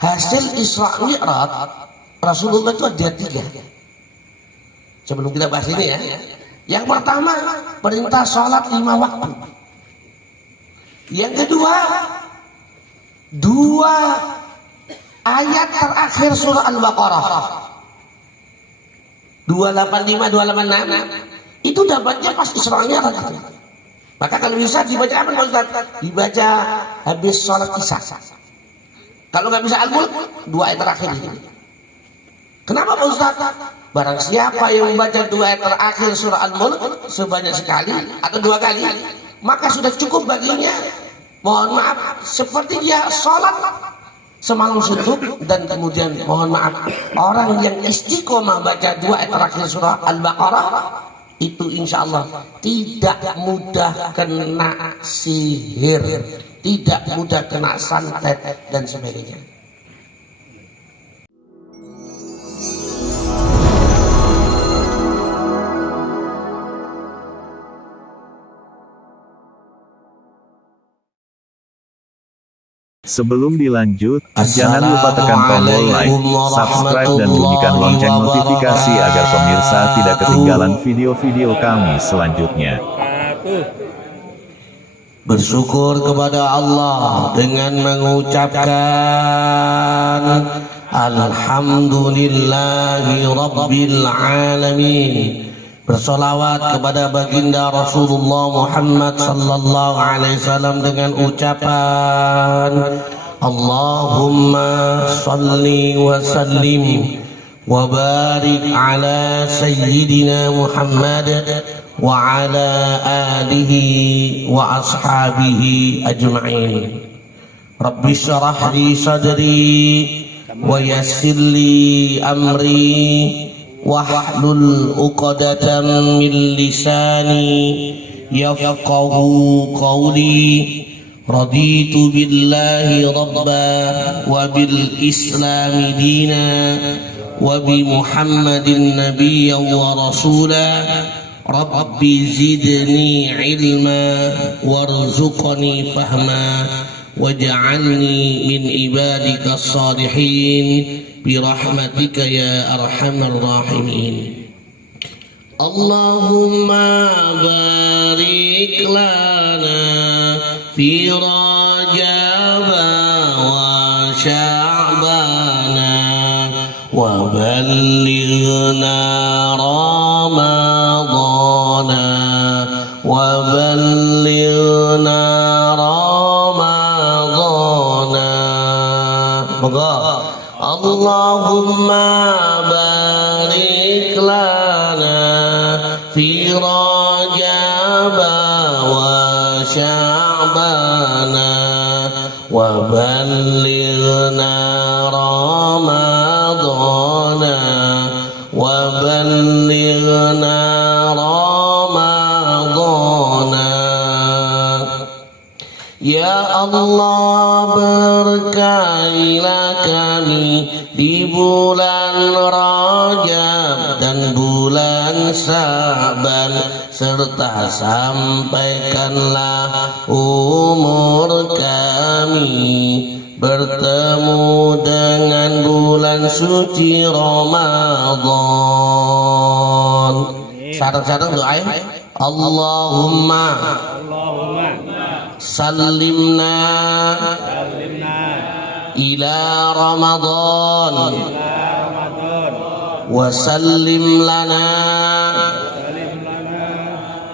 Hasil Isra Mi'raj Rasulullah itu ada 3. Sebelum kita bahas ini ya. Yang pertama, perintah sholat 5 waktu. Yang kedua, 2 ayat terakhir surah Al-Baqarah 285, 286 itu dapatnya pas Isra Mi'raj itu. Maka kalau bisa dibaca apa Pak Ustaz? Dibaca habis sholat Isya. Kalau nggak bisa Al-Mulk, 2 ayat terakhir ini. Kenapa Pak Ustaz? Barang siapa yang membaca 2 ayat terakhir surah Al-Mulk sebanyak sekali atau 2 kali, maka sudah cukup baginya. Mohon maaf, seperti dia sholat semalam suntuk. Dan kemudian mohon maaf, orang yang istiqomah baca 2 ayat terakhir surah Al-Baqarah itu insya Allah tidak mudah kena sihir, tidak mudah kena santet dan sebagainya. Sebelum dilanjut, jangan lupa tekan tombol like, subscribe dan bunyikan lonceng notifikasi agar pemirsa tidak ketinggalan video-video kami selanjutnya. Bersyukur kepada Allah dengan mengucapkan Alhamdulillahi Rabbil Alamin. Bersolawat kepada baginda Rasulullah Muhammad sallallahu alaihi wasallam dengan ucapan Allahumma salli wa sallim wa barik ala sayyidina Muhammad wa ala alihi wa ashabihi ajma'in. Rabbi syrah li sadri wa yassir li amri wahlul 'uqdatam min lisani yafqahu qawli. Raditu billahi rabba wa bil islami dina wa bi Muhammadin nabiyyan wa rasula. Rabbi zidni ilma warzuqni fahma waj'alni min ibadika salihin birahmatika ya arhamar rahimin. Allahumma barik lana fi Rajab wa Sya'bana wa ballighna Ramadana wa ballighna Ramadana. Moga Allahumma barik lana fi Rajab wa Sya'bana wa ballighna Ramadana wa ballighna Ramadana. Ya Allah, berkailah kami di bulan Rajab dan bulan Sya'ban, serta sampaikanlah umur kami bertemu dengan bulan suci Ramadan. Syarat-syarat doa ya. Allahumma sallimna ila Ramadan wa sallim lana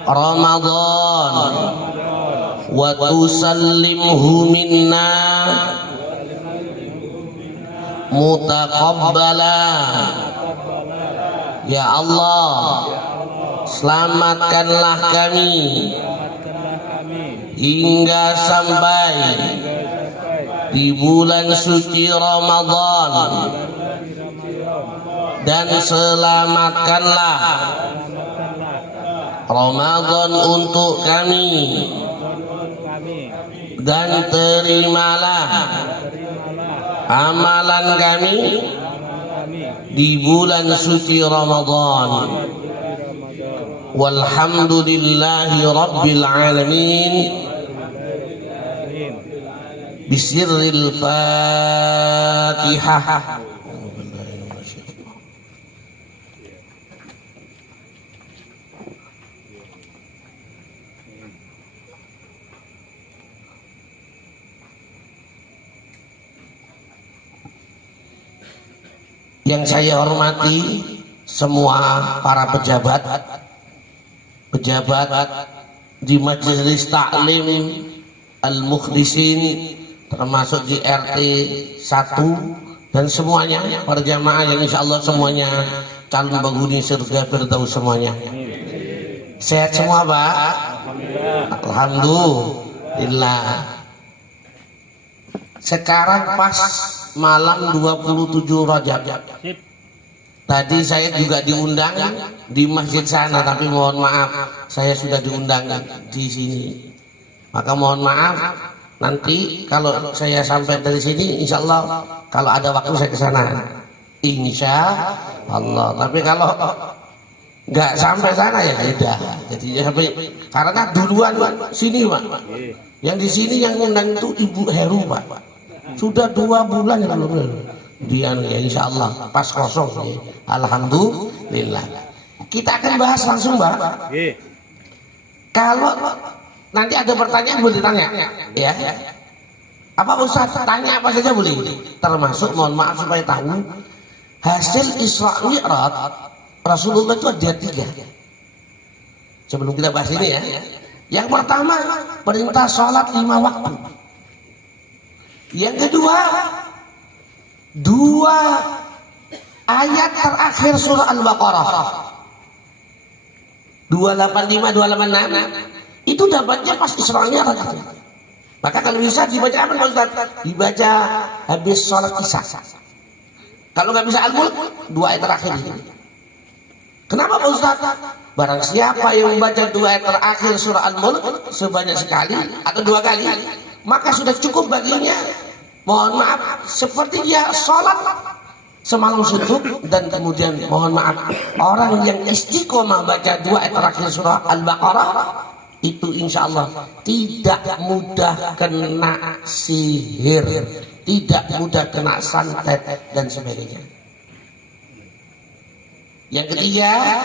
Ramadan wa tusallimhu minna mutaqabbala. Ya Allah, selamatkanlah kami hingga sampai di bulan suci Ramadan, dan selamatkanlah Ramadan untuk kami, dan terimalah amalan kami di bulan suci Ramadan. Walhamdulillahi Rabbil Alamin. Bisirril Fatihah. Al-Fatihah. Yang saya hormati semua para pejabat di Majelis Taklim Al-Mukhlisin, termasuk di RT 1 dan semuanya para jamaah yang insya Allah semuanya calon penghuni surga Firdaus semuanya. Sehat semua Pak? Alhamdulillah. Sekarang pas malam 27 Rajab. Tadi saya juga diundang di masjid sana, tapi mohon maaf saya sudah diundang di sini. Maka mohon maaf nanti kalau saya sampai dari sini, insya Allah kalau ada waktu saya ke sana. Insya Allah. Tapi kalau nggak sampai sana ya sudah. Jadi sampai karena duluan sini Pak. Yang di sini yang undang itu Ibu Heru Pak. Sudah 2 bulan yang belum dia ya insya Allah pas kosong ya. Alhamdulillah. Kita akan bahas langsung Mbak. Kalau nanti ada pertanyaan boleh tanya ya. Apa Ustaz tanya apa saja boleh. Termasuk mohon maaf supaya tahu hasil Isra Mi'raj Rasulullah itu ada 3. Sebelum kita bahas ini ya. Yang pertama perintah sholat 5 waktu. Yang kedua 2 ayat terakhir surah Al-Baqarah 285 286 itu dapatnya pas Isra Mi'raj. Maka kalau bisa dibaca apa Pak Ustaz? Dibaca habis sholat Isya. Kalau nggak bisa Al-Mulk 2 ayat terakhir ini. Kenapa Pak Ustaz? Barang siapa yang membaca 2 ayat terakhir surah Al-Mulk sebanyak sekali atau 2 kali, maka sudah cukup baginya, mohon maaf, seperti dia sholat semalam suntuk. Dan kemudian mohon maaf, orang yang istiqomah baca 2 ayat terakhir surah Al-Baqarah itu insya Allah tidak mudah kena sihir, tidak mudah kena santet dan sebagainya. Yang ketiga,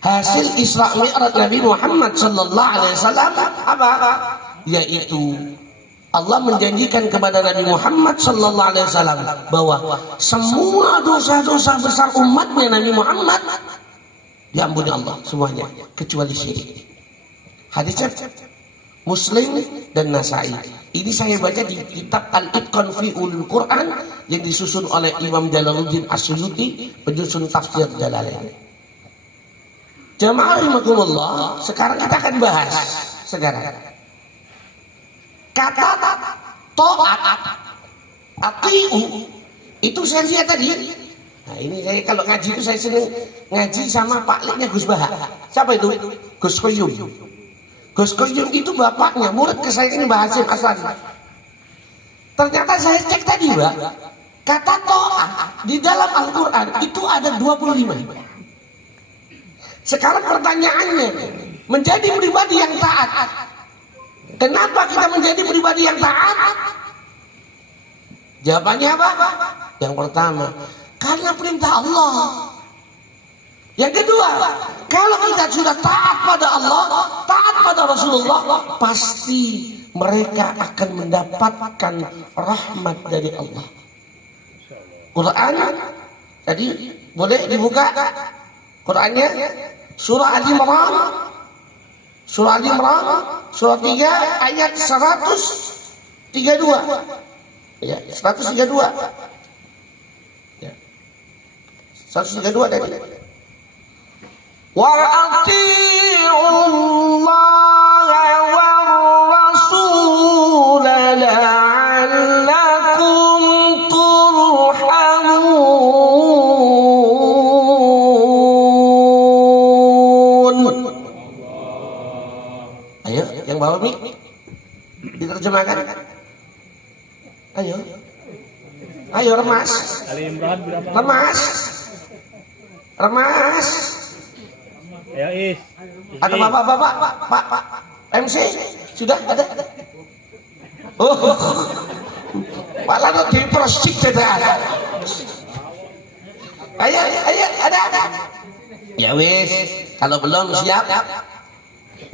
hasil Isra Mi'raj Nabi Muhammad sallallahu alaihi wasallam apa? Yaitu Allah menjanjikan kepada Nabi Muhammad sallallahu alaihi wasallam bahwa semua dosa-dosa besar umatnya Nabi Muhammad diampuni Allah semuanya kecuali syirik. Hadisnya Muslim dan Nasai. Ini saya baca di kitab Al-Itqan fi Ulul Quran yang disusun oleh Imam Jalaluddin As-Suyuti, penyusun tafsir Jalalain. Jamaah rahimakumullah, sekarang kita akan bahas kata ta'at, atiu itu saya lihat tadi. Nah ini saya kalau ngaji itu saya sering ngaji sama Pak Liknya Gus Bahak. Siapa itu? Gus Koyum. Gus Koyum itu bapaknya murid kesayangan Mbah Hasim Aslan. Ternyata saya cek tadi Mbak, kata ta'at di dalam Al-Quran itu ada 25. Sekarang pertanyaannya, menjadi pribadi yang taat, kenapa kita menjadi pribadi yang taat? Jawabannya apa? Yang pertama, karena perintah Allah. Yang kedua, kalau kita sudah taat pada Allah, taat pada Rasulullah, pasti mereka akan mendapatkan rahmat dari Allah. Quran tadi boleh dibuka Qurannya, surah Al-Imran, surah 3 ayat 132 ya, 132 ya, 132 tadi. Wa ati'ullaha war rasul la'allakum turhamun. Ayo, yang bawa mic diterjemahkan. Ayo remas. Ayo Is. Ada bapak-bapak, Pak MC sudah ada. Oh, kepala lo diprosik ada. Ayo, ada. Ya wis, kalau belum siap.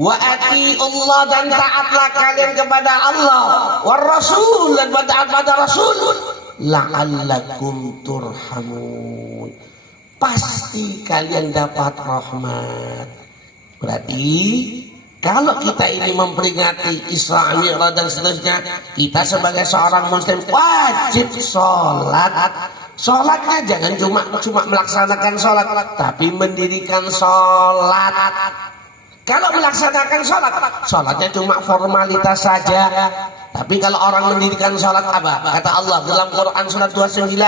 Wa ati Allah, dan taatlah kalian kepada Allah, war Rasul, dan taat pada Rasul, la'allakum turhamun. Pasti kalian dapat rahmat. Berarti kalau kita ini memperingati Isra Mi'raj dan seterusnya, kita sebagai seorang muslim wajib sholat. Sholatnya jangan cuma melaksanakan sholat, tapi mendirikan sholat. Kalau melaksanakan sholat, sholatnya cuma formalitas saja. Tapi kalau orang mendirikan sholat apa? Kata Allah dalam Quran surat 29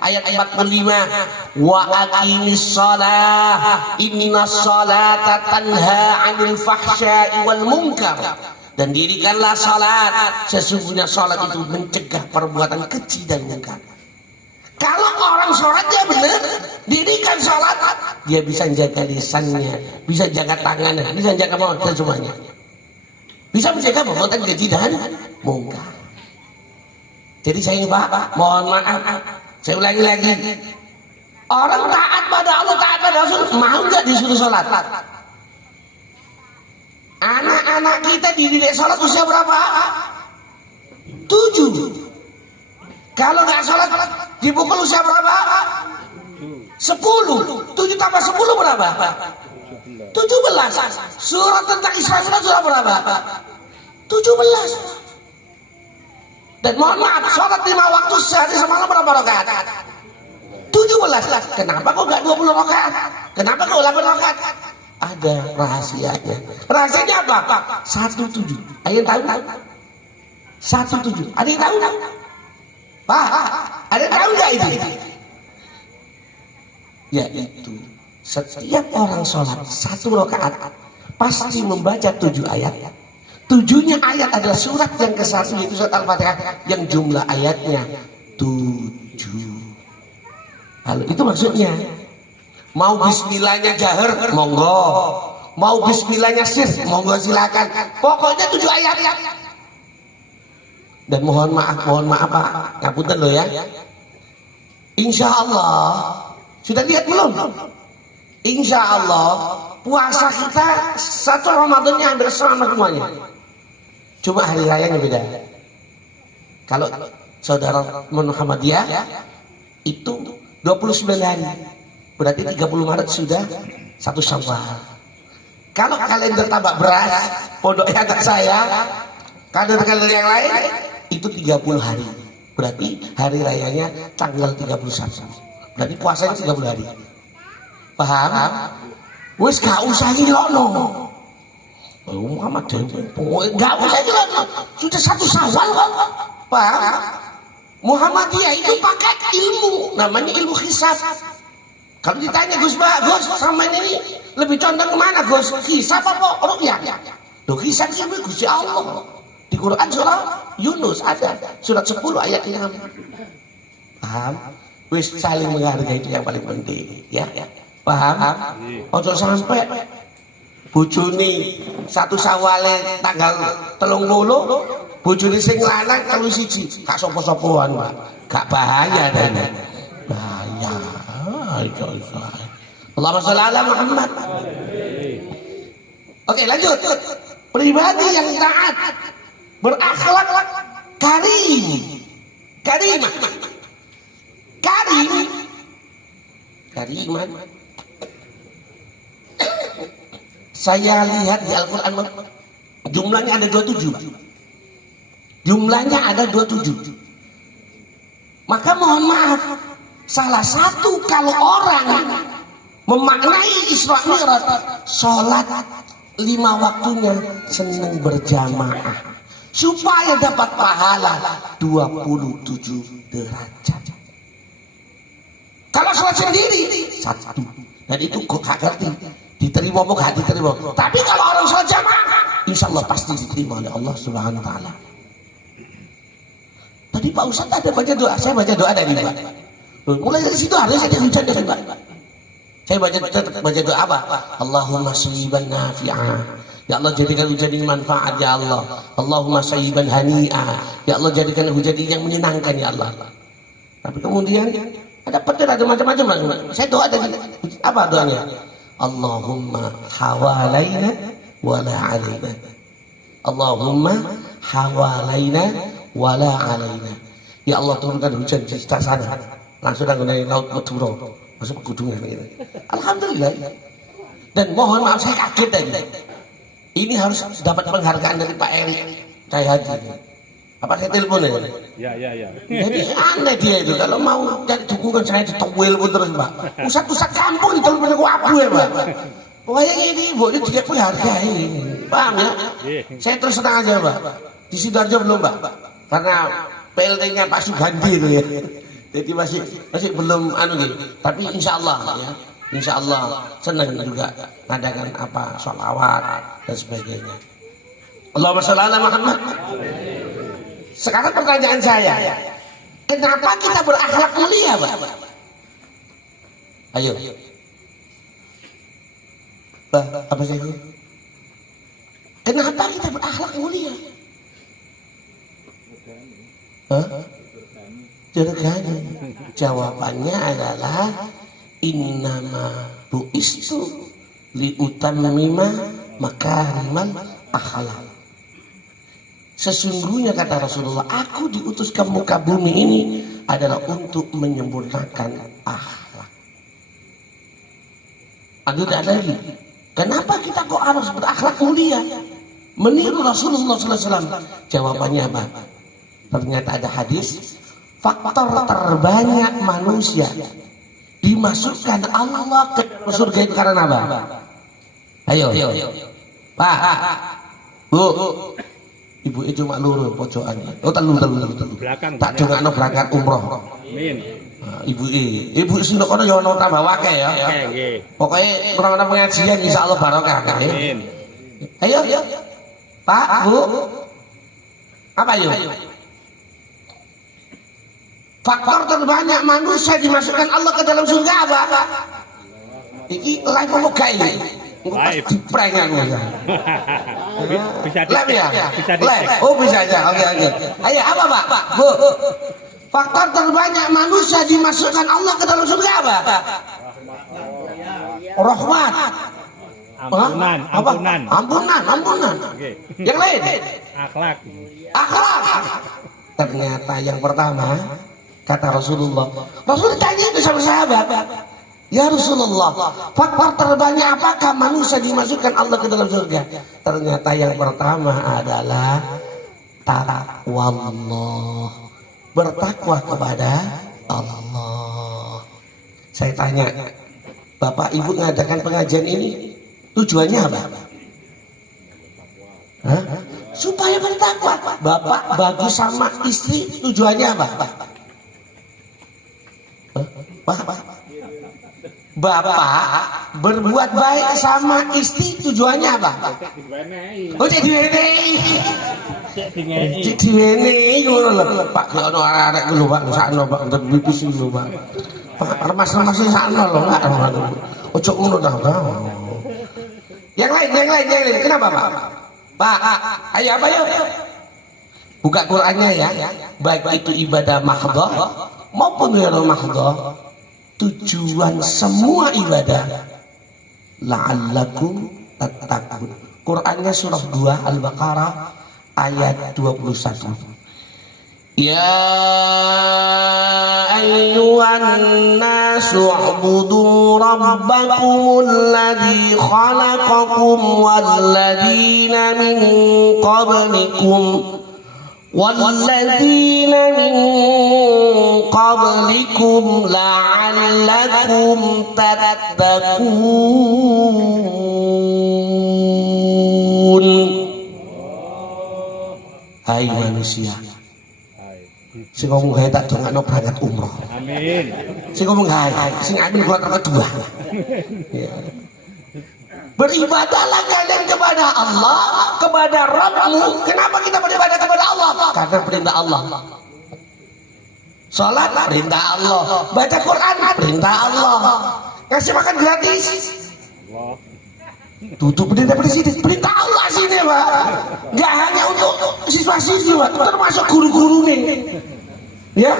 ayat 45, wa aqimis sholah inna sholata tanha 'anil fahsya'i wal munkar. Dan dirikanlah sholat, sesungguhnya sholat itu mencegah perbuatan keji dan munkar. Kalau orang sholatnya benar, dirikan sholat, dia bisa jaga lisannya, bisa jaga tangannya, bisa jaga mulut dan semuanya. Bisa menjaga perbuatan keji dan munkar. Jadi saya Pak, mohon maaf, saya ulangi lagi. Orang taat pada Allah, taat pada Rasul, mau nggak disuruh sholat? Anak-anak kita dididik sholat usia berapa? 7. Kalau nggak sholat dipukul usia berapa? 10. 7 tambah 10 berapa? 17. Surat tentang Isra Mi'raj surat berapa? 17. Dan mohon maaf, sholat 5 waktu sehari semalam berapa rakaat? 17. Kenapa kok nggak 20 rakaat? Kenapa kok 8 rakaat? Ada rahasianya. Rahasianya apa? 17. Ada yang tahu? 17. Ada yang tahu? Pak, ada yang tahu nggak ini? Yaitu setiap orang sholat 1 rakaat pasti membaca 7 ayat. 7-nya ayat adalah surat yang ke-1, yaitu surat Al-Fatihah, yang jumlah ayatnya 7. Lalu itu maksudnya, mau bismillahnya jahar, monggo. Mau bismillahnya sir, monggo silakan. Pokoknya 7 ayat. Dan mohon maaf Pak, ngapunten loh ya. Insya Allah, sudah lihat belum? Insya Allah puasa kita 1 Ramadannya hampir sama semuanya. Cuma hari rayanya beda. Kalau saudara Muhammadiyah itu 29 hari, berarti 30 Maret sudah 1 Syawal. Kalau kalender tabak beras, pondoknya anak saya, kalender yang lain itu 30 hari. Berarti hari rayanya tanggal 31. Berarti puasanya 30 hari. Paham? Wes gak usah ngilokno. Oh Muhammad gak usah ngilokno. Sudah 1 Syawal kok. Paham? Muhammadiyah itu pakai ilmu, namanya ilmu hisab. Kalau ditanya Gus sama ini lebih condong kemana Gus? Hisab apa ruqyah? Loh hisab itu Gusti Allah. Di Quran surah Yunus ada surat 10 ayat 6. Paham? Wis saling menghargai itu yang paling penting, ya. Paham? Ojo sampai bojone 1 Syawale tanggal 30, bojone sing lanang kalau siji gak sapa-sapaan, Pak. Gak bahaya dan bahaya. Allahumma sholli ala Muhammad. Oke, lanjut. Pribadi yang taat, berakhlak karimah. Saya lihat di Al-Quran jumlahnya ada 27. Jumlahnya ada 27. Maka mohon maaf, salah satu kalau orang memaknai Isra Mi'raj, sholat 5 waktunya senang berjamaah supaya dapat pahala 27 derajat. Kalau sholat sendiri 1, dan itu kok gak ngerti diterima apa gak diterima. Tapi kalau orang sholat jamaah, insya Allah pasti diterima oleh Allah Subhanahu Wa Taala. Tadi Pak Ustadz ada baca doa, saya baca doa dari Pak. Mulai dari situ harusnya saya hujan dari Pak. Saya baca doa apa? Allahumma shayyiban nafi'ah. Ya Allah jadikan hujan ini manfaat ya Allah. Allahumma sayyiban hani'a. Ya Allah jadikan hujan ini yang menyenangkan ya Allah. Tapi kemudian ada petir, ada macam-macam. Saya doa tadi. Apa doanya? Allahumma hawalaina wala alaina. Allahumma hawalaina wala alaina. Ya Allah turunkan hujan di sekitar sana. Langsung dari laut Madura masuk pegunungan gitu. Alhamdulillah. Dan mohon maaf saya kaget tadi. Ini harus dapat penghargaan dari Pak Eri Cahyadi. Apa saya telepon ya? Ya. Jadi aneh dia itu kalau mau cari dukungan saya ditowel pun terus Pak. Pusat-pusat kampung diteleponin ku abu ya Pak. Pokoknya ini Bu, ini dia pun hargai. Paham ya? Saya terus senang aja Pak. Di Sidoarjo belum Pak. Karena PLT-nya Pak Sugandi itu ya. Jadi masih belum gitu. Tapi insya Allah ya. Insya Allah senang juga ngadakan apa sholawat dan sebagainya. Allahumma sholli ala Muhammad. Sekarang pertanyaan saya, kenapa kita berakhlak mulia, Pak? Ayo, Pak, apa sih itu? Kenapa kita berakhlak mulia? Hah? Jergani. Jawabannya adalah innama bu'istu liutammima makarimal akhlak. Sesungguhnya kata Rasulullah, aku diutus ke muka bumi ini adalah untuk menyempurnakan akhlak. Ada lagi. Kenapa kita kok harus berakhlak mulia? Meniru Rasulullah SAW. Jawabannya apa? Ternyata ada hadis. Faktor terbanyak manusia dimasukkan Allah ke surga itu karena apa? Ayo. Pak, Bu. Ibu itu cuma luru pojokan. Oh telu. Belakang. Tak dongakno berangkat umroh. Amin. Nah, ibu sing kono ya ono tambah akeh ya. Nggih. Pokoke ora pengajian insyaallah barokah kan. Amin. Ayo. Pak, Bu. Apa yuk? Faktor terbanyak manusia dimasukkan Allah ke dalam surga apa? Iki live apa gak ini? Live. Prank aku. Bisa Live ya? Bisa Live. Oh bisa aja. Oke. Ayo apa Pak? Bu. Faktor terbanyak manusia dimasukkan Allah ke dalam surga apa? Rahmat. Ampunan. Oke. Yang lain? Akhlak. Ternyata yang pertama kata Rasulullah tanya itu sama sahabat, ya Rasulullah, faktor terbanyak apakah manusia dimasukkan Allah ke dalam surga? Ternyata yang pertama adalah takwa Allah, bertakwa kepada Allah. Saya tanya, Bapak Ibu mengadakan pengajian ini tujuannya apa? Hah? Supaya bertakwa. Bapak bagus sama istri tujuannya apa? Bapak berbuat baik sama istri tujuannya apa? Oh cek diwenehi. Cek diwenehi ngono lho. Pak ki ono arek lho Pak, sakno Pak untuk pipis lho Pak. Pak remas-remas sakno lho Pak. Ojo ngono ta. Yang lain. Kenapa Pak? Pak, ayo apa yuk? Buka Qur'annya ya. Baik itu ibadah mahdhah maupun ghairu mahdhah. Tujuan semua ibadah la'allakum tattaqun. Qur'annya surah 2 Al-Baqarah ayat 21. Ya ayyuhan nasu ubudu rabbakumul ladzi khalaqakum walladzina min qablikum la'allakum tattaqun. Hai manusia, sing ngomong gawe tak dongakno berangkat umroh. Amin. Sing ngomong gawe, sing amin kloter kedua. Ya. Beribadahlah kalian kepada Allah, kepada Rabbmu. Kenapa kita beribadah kepada Allah? Karena perintah Allah. Salat perintah Allah, baca Quran perintah Allah, kasih makan gratis. Tutup perintah presiden, perintah Allah sini Pak. Gak hanya untuk siswa-siswi Pak, termasuk guru-guru nih. Ya,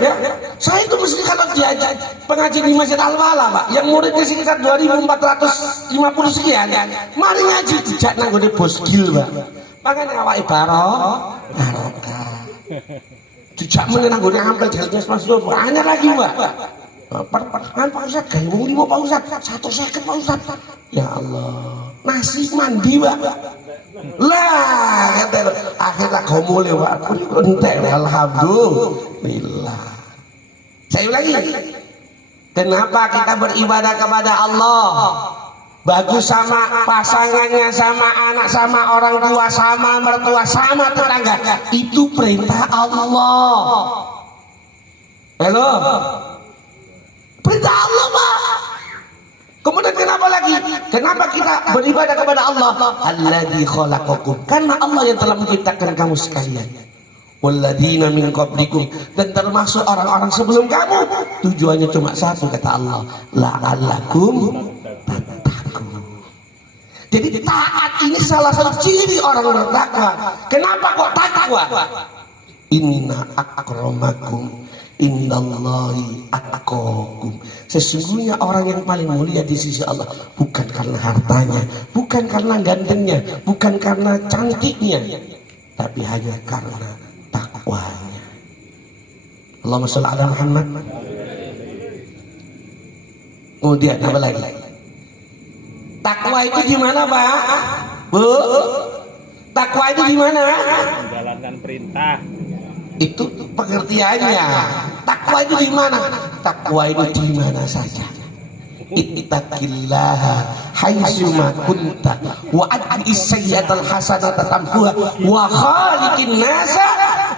saya itu mesti kalau diajak pengaji di Masjid Al-Falah Pak, yang muridnya sekitar 2.450 sekian, mari ngaji dijak nanggone bosgil Pak. Makanya awake barokah. Dijak meneh nanggone ampel jelas Mas Dur, banyak lagi Pak. Pak Ustaz, gaya wong limo Pak Ustaz, 150 Pak Ustaz. Ya Allah, nasi mandi Pak. Lah, akhirnya kau mulai Pak, entek alhamdulillah. Saya ulangi, kenapa kita beribadah kepada Allah? Bagus sama pasangannya, sama anak, sama orang tua, sama mertua, sama tetangga. Itu perintah Allah. Halo? Perintah Allah Pak. Kemudian kenapa lagi? Kenapa kita beribadah kepada Allah? Alladzi khalaqakum. Karena Allah yang telah menciptakan kamu sekalian. Walladzina min qablikum, dan termasuk orang-orang sebelum kamu. Tujuannya cuma satu kata Allah, la'allakum tattaqun. Jadi taat ini salah satu ciri orang bertakwa. Kenapa kok takwa? Inna akramakum indallahi atqakum. Sesungguhnya orang yang paling mulia di sisi Allah bukan karena hartanya, bukan karena gantengnya, bukan karena cantiknya, tapi hanya karena takwanya. Allahumma shalli ala Muhammad. Kemudian apa lagi? Takwa itu gimana Pak? Bu? Takwa itu gimana? Menjalankan perintah. Itu pengertiannya. Takwa itu di mana? Takwa itu di mana saja. Ittaqillaha haitsuma kunta wa ad'i sayyi'atal hasanata tamhuha wa khaliqin nasa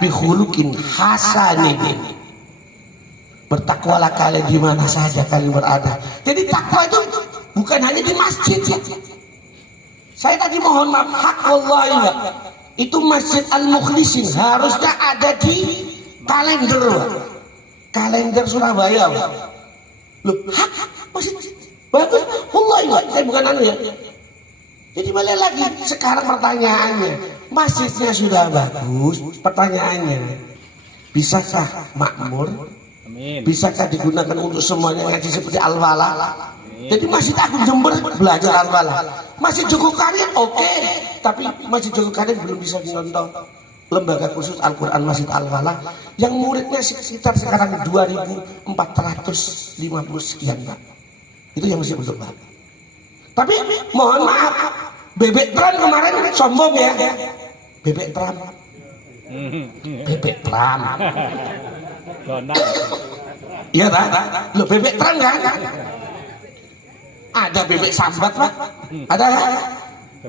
bi khuluqin hasanin. Bertakwalah kalian di mana saja kalian berada. Jadi takwa itu bukan hanya di masjid. Saya tadi mohon maaf, hak wallahi Pak. Itu Masjid Al-Mukhlisin harusnya ada di kalender Pak. Kalender Surabaya Pak. Loh, hak masjid bagus wallahi Pak. Saya bukan anu ya. Jadi balik lagi, sekarang pertanyaannya, masjidnya sudah bagus, pertanyaannya, bisakah makmur? Amin. Bisakah digunakan untuk semuanya ngaji seperti Al-Falah? Jadi Masjid Agung Jember belajar Al-Falah. Masjid Jogokarian oke, tapi Masjid Jogokarian belum bisa dicontoh lembaga khusus Al-Quran Masjid Al-Falah yang muridnya sekitar sekarang 2.450 sekian Pak. Itu yang masih belum Pak. Tapi mohon maaf, Bebek Tram kemarin sombong ya. Bebek Tram. Bebek Tram. Iya tak? Lo Bebek Tram kan? Ada bebek sambat Pak? Ada kan?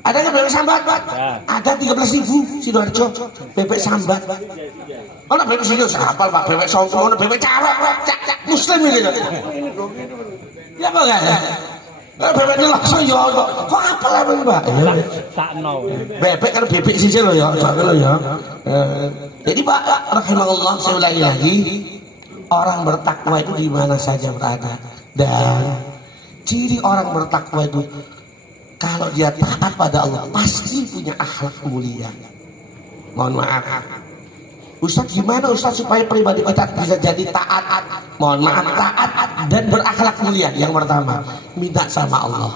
Ada kan bebek sambat Pak? Ada 13.000 Sidoarjo bebek sambat. Oh, bebek sini siapa Pak? Bebek songkong, bebek cawek Pak. Muslim ini kan? Ya apa kan? Bebek nelakso ya kok apa lah Pak? Sakno. Bebek kan bebek sih loh ya, jangan loh ya. Jadi Pak, rahimahullah, saya ulangi lagi, orang bertakwa itu di mana saja berada. Dan ciri orang bertakwa itu kalau dia taat pada Allah pasti punya akhlak mulia. Mohon maaf, Ustaz gimana Ustaz supaya pribadi kita bisa jadi taat? Mohon maaf, taat dan berakhlak mulia. Yang pertama, minta sama Allah.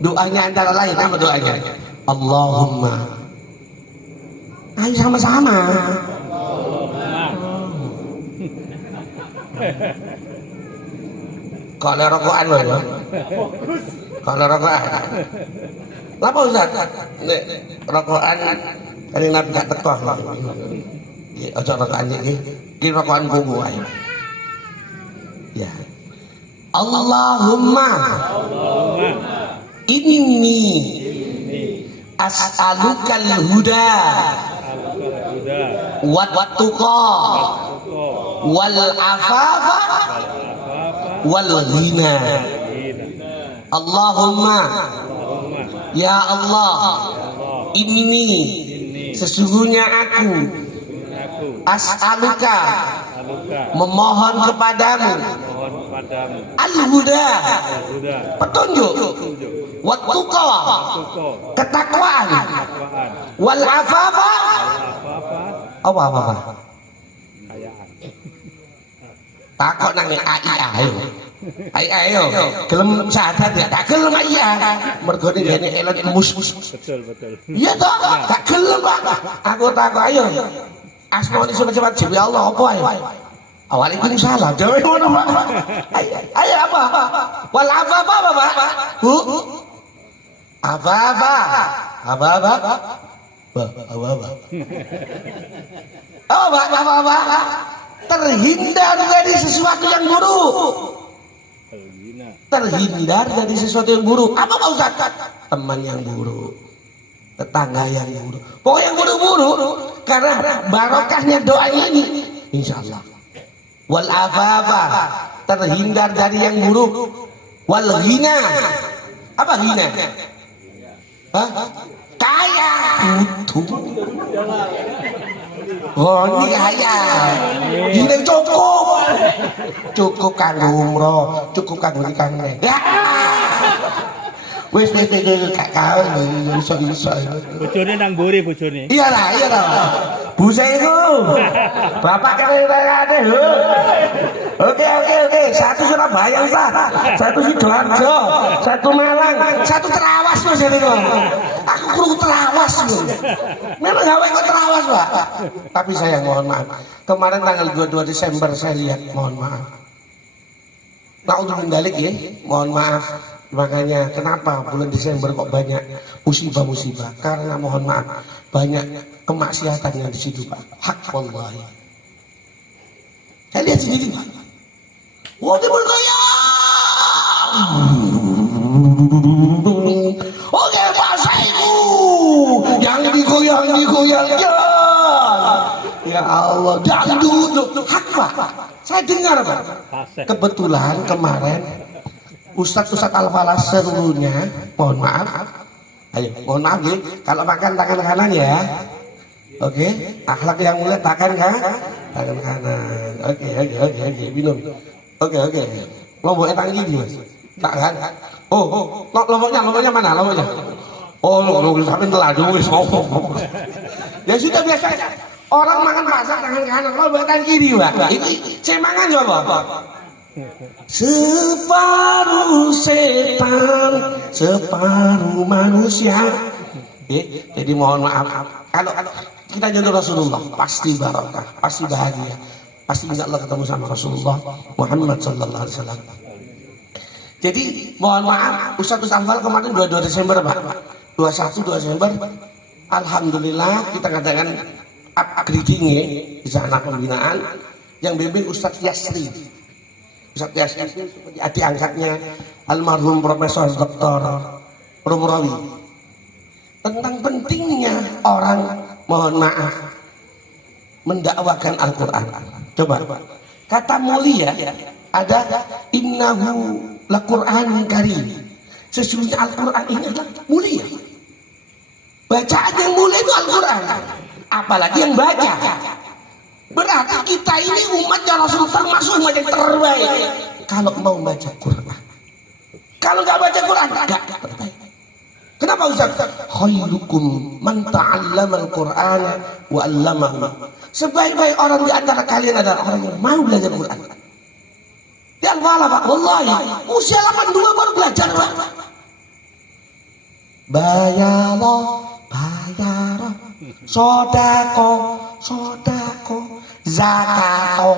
Doanya antara lain apa doanya? Allahumma. Ayo sama-sama. Kalau rokokan loh ya. Kalau rokokan. Lapa Ustaz? Nek rokokan kali Nabi gak teko. Ojo rokokan iki. Iki rokokan kuku ae. Ya. Allahumma inni as'alukal huda wat tuqa wal afafa wal ghina. Allahumma, ya Allah, ini sesungguhnya aku as'aluka memohon kepadamu al-huda petunjuk Wattuqa, Tuko. ketakwaan. Takwaan. Wal afafa, Apa? apa? Kayaan. Takok nang ai ayo. Gelem sahadat ya, tak gelem iya. Mergo ngene elet mus. Betul. Iya toh, gak gelem Pak. Aku takok ayo. Asmaul cepat-cepat jiwa Allah apa ayo? Waalaikumsalam. Jawab ngono Pak. Ayo apa? Wal afafa apa Pak? Bu. Apa? Apa? Terhindar dari sesuatu yang buruk. Terhina. Terhindar dari sesuatu yang buruk. Apa Pak Ustaz? Teman yang buruk, tetangga yang buruk, pokoknya yang buruk-buruk. Karena barokahnya doa ini, insya Allah. Wal afafa, terhindar dari yang buruk. Wal ghina, apa ghina? Hah? Kaya. Oh ini kaya. Ini cukup kanggo umroh, cukup kanggo nikah. Ya. Wis gak kau iso. Bojone nang mburi bojone. Iya lah. Buseku. Bapak kere-kere lho. Oke. Satu Surabaya Ustaz. Satu Sidoarjo, satu Malang, satu Terawas Mas ini kok. Aku krungu Terawas lho. Memang gawe kok Terawas, Pak. Tapi saya mohon maaf. Kemarin tanggal 22 Desember saya lihat, mohon maaf. Nah, untuk mendalik ya, mohon maaf. Makanya kenapa bulan Desember kok banyak musibah-musibah? Karena mohon maaf banyak kemaksiatan yang di situ Pak. Hak wallahi. Saya lihat sendiri Pak. Wah dia bergoyang. Oke Pak Saiku yang digoyang. Ya Allah dangdut. Hak Pak. Saya dengar Pak. Kebetulan kemarin Ustadz Al-Falas seluruhnya, mohon maaf, mohon maaf ya, kalau makan tangan kanan ya, oke, akhlak yang mulia tangan kanan, oke, minum, oke, lomboknya tangan gini mas, tangan, lomboknya mana, lomboknya sampai telah dulu, ya sudah biasa, orang makan masak tangan kanan, lomboknya tangan kiri pak, ini saya makan coba. Separuh setan, separuh manusia. Jadi mohon maaf. Kalau kita jodoh Rasulullah, pasti barokah, pasti bahagia, pasti insya Allah ketemu sama Rasulullah Muhammad Sallallahu Alaihi Wasallam. Jadi mohon maaf, Ustadz Al-Falas kemarin 22 Desember Pak, 21 Desember. Alhamdulillah kita ngadakan upgrading di sana pembinaan yang bimbing Ustadz Yasri. Ustadz Yasri itu seperti adik angkatnya almarhum Profesor Dr. Romurawi tentang pentingnya orang mohon maaf mendakwakan Al-Quran. Coba kata mulia ada innahu laqur'anun karim. Sesungguhnya Al-Quran ini adalah mulia. Bacaan yang mulia itu Al-Quran, apalagi yang baca. Berarti kita ini umatnya Rasul termasuk umat yang terbaik kalau mau baca Quran. Kalau nggak baca Quran nggak terbaik. Kenapa Ustaz? Khairukum man ta'allama al-Qur'ana wa 'allamahu. Sebaik-baik orang di antara kalian adalah orang yang mau belajar Quran. Di Al-Falah Pak, wallahi usia 82 baru belajar Pak. Bayalo, sodako, zakato.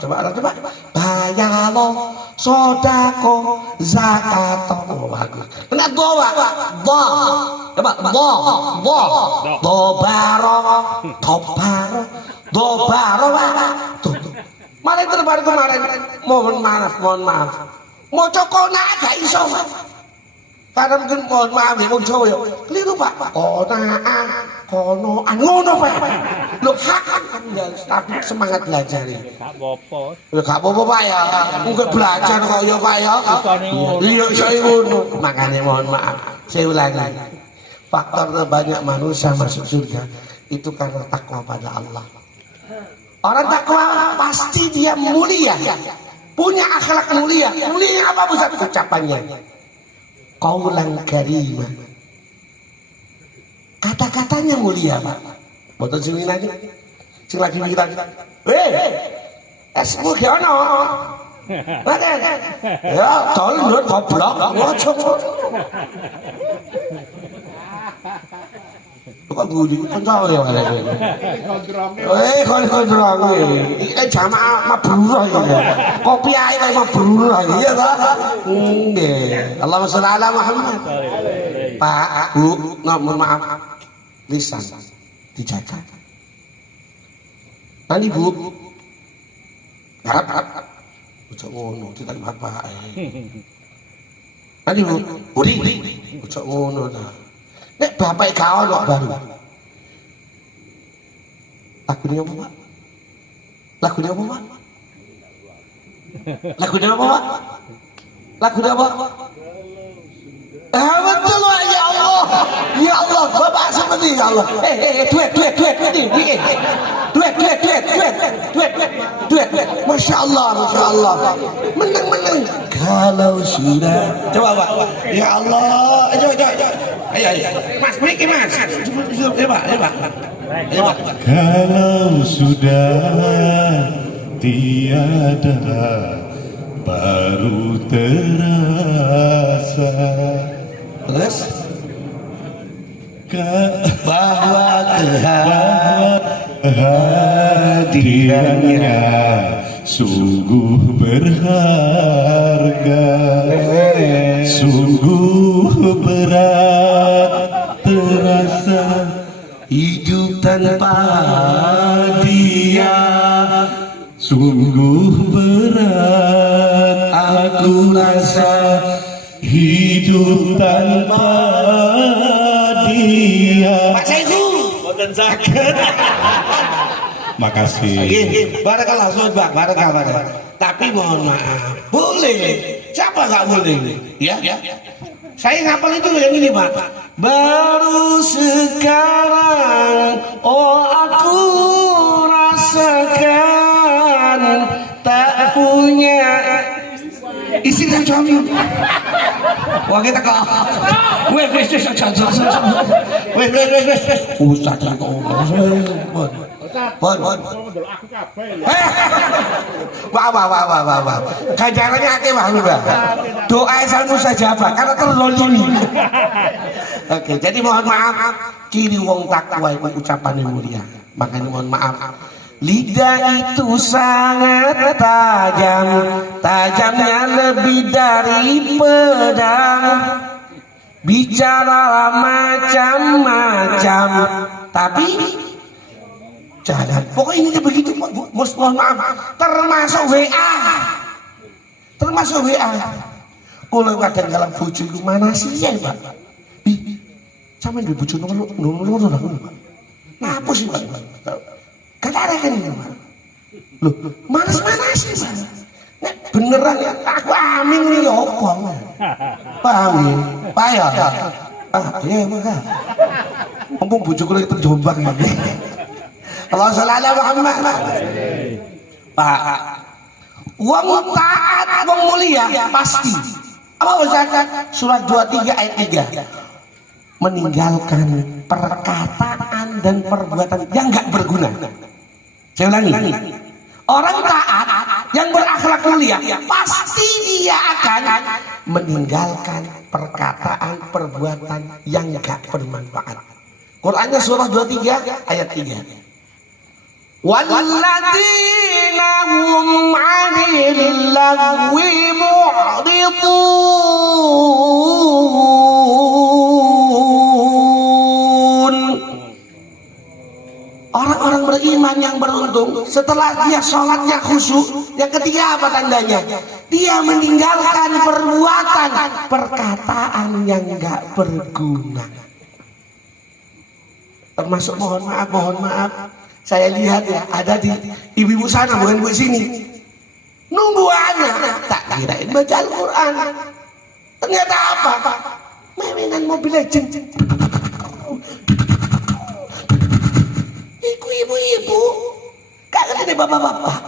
Coba. Bayalo, sodako, zakato. Oh, bagus. Kena doa, Pak. Coba, dobaro, Pak. Tuh. Mari terbaru kemarin. Mohon maaf. Mau cokona gak iso, Pak. Karena mungkin mohon maaf ya, wong Jawa ya keliru Pak. Konoan ngono Pak. Lho hak tapi semangat belajar ya. Gak apa-apa. Ya gak apa-apa Pak ya. Mungkin belajar kok ya Pak ya. Iya iso ngono. Makanya mohon maaf. Saya ulangi. Faktor terbanyak manusia masuk surga itu karena takwa pada Allah. Orang takwa pasti dia mulia. Punya akhlak mulia. Mulia apa Ustaz? Ucapannya. qaulan karima. Kata-katanya mulia, Pak. Mboten sing lagi. Sing lagi mikir. Esmu ki ono. Mate. Ya, tol ndut goblok. Ojo. Kok budi kanca ya kare. Kontrol. Iki jamaah mabrurah iki. Kopi ae kaya mabrurah iya ta? Nggih. Allahumma sholli ala Muhammad. Pak, Bu, mohon maaf. Lisan dijaga. Tani Bu. Harap. Ojo ngono, tidak apa-apa. Tani Bu, buri. Ojo ngono ta. Nek bapak gak ono baru. Lagune apa, Pak? Lagune apa, Pak? Lagune apa, Pak? Lagune apa? Betul ya Allah. Ya Allah, Bapak seperti ya Allah. Duit ini. Duit. Masya Allah. Menang. Kalau sudah. Coba, Pak. Ya Allah. Coba. Ayo. Mas, Miki Mas. Coba. Kalau sudah tiada baru terasa Terus bahwa kehadirannya sungguh berharga, sungguh berat terasa hidup tanpa dia, sungguh berat aku rasa hidup tanpa dia. Pak Saiku. Boten saged. Makasih. Barakallah Pak, barakallah. Tapi mohon maaf, boleh. Siapa nggak boleh? Ya. Saya ngapal itu yang ini, Pak. Baru sekarang, aku rasakan tak punya istri dan suami. Wah kita kok. Wes. Ustaz kok. Bon. Wah. Ganjarannya akeh Pak. Doa salmu saja Pak, karena terlolimi. Oke, jadi mohon maaf, ciri wong takwa itu ucapan yang mulia. Makanya mohon maaf. Lidah itu sangat tajamnya lebih dari pedang. Bicara macam-macam, tapi jangan. Pokoknya ini begitu, mohon maaf. Termasuk WA. Kalau kadang dalam bojoku mana sih ya Pak? Sama di bojo nomor ngapus sih Pak? Kata ada kan ini Pak? Loh, mana sih Pak? Nek beneran ya, aku amin nih ya apa? Paham ya? Payah. Iya maka. Mumpung bojoku lagi terjombang lagi. Allah sallallahu Muhammad. Pak, wong taat, wong mulia pasti. Apa usahakan? Surat 23 ayat 3. Meninggalkan perkataan dan perbuatan yang enggak berguna. Saya ulangi. Orang taat yang berakhlak mulia pasti dia akan meninggalkan perkataan perbuatan yang enggak bermanfaat. Qurannya surah 23 ayat 3. Walladzina hum 'anil lagwi mu'ridun. Orang-orang beriman yang beruntung setelah dia sholatnya khusyuk, yang ketiga apa tandanya? Dia meninggalkan perkataan yang enggak berguna. Termasuk mohon maaf. Saya lihat ya, ada di ibu-ibu sana, bukan bu sini. Nunggu anak, tak kirain baca Al-Quran. Ternyata apa? Mainan Mobile Legends. Ibu-ibu, kagak ada bapak-bapak.